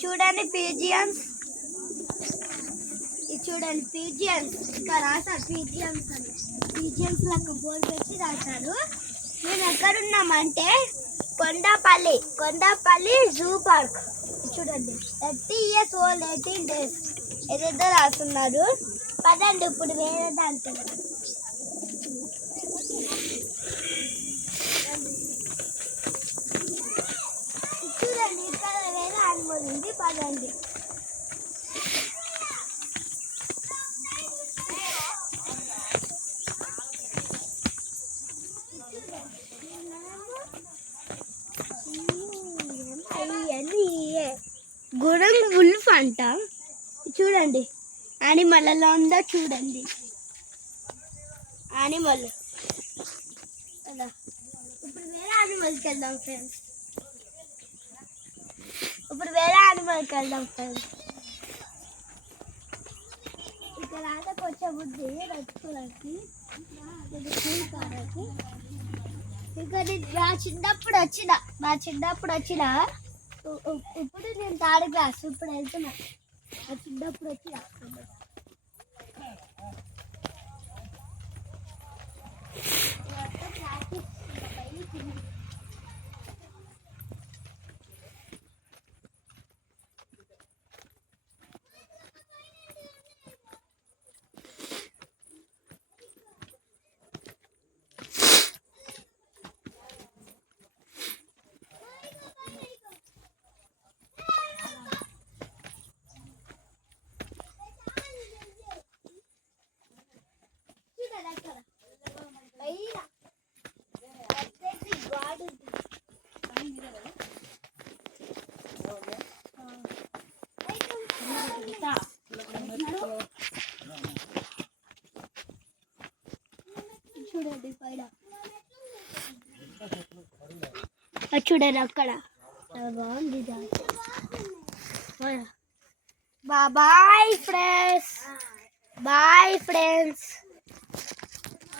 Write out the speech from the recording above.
చూడండి పీజియన్స్, ఇది చూడండి పీజియన్స్. ఇంకా రాశారు పీజియన్స్ అని, పీజియన్స్ లాగా బోర్డు పెట్టి రాశారు. మేము ఎక్కడున్నామంటే కొండాపల్లి జూ పార్క్. చూడండి 30 years old 18 days ఏదేదో రాస్తున్నారు. పదండి ఇప్పుడు వేరే దాంట్లో చూడండి. ఇక్కడ వేరే యానిమల్ ఉంది, పదండి. గురంగ్ వుల్ఫ్ అంట. చూడండి యానిమల్ ఎలా ఉందో చూడండి. యానిమల్ కదా. ఇప్పుడు వేరే యానిమల్కి వెళ్దాం ఫ్రెండ్స్. ఇక్కడ ఆటకు వచ్చే బుద్ధి రచ్చులకి ఇక్కడ మా చిన్నప్పుడు వచ్చిన ఇప్పుడు నేను 3rd class ఇప్పుడు వెళ్తున్నా. చిన్నప్పుడు వచ్చిన చూడండి పైన, చూడండి అక్కడ బాగుంది. Bye friends.